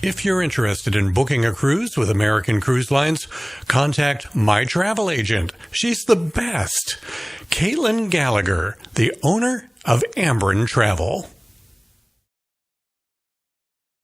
If you're interested in booking a cruise with American Cruise Lines, contact my travel agent. She's the best. Caitlin Gallagher, the owner of Ambrin Travel.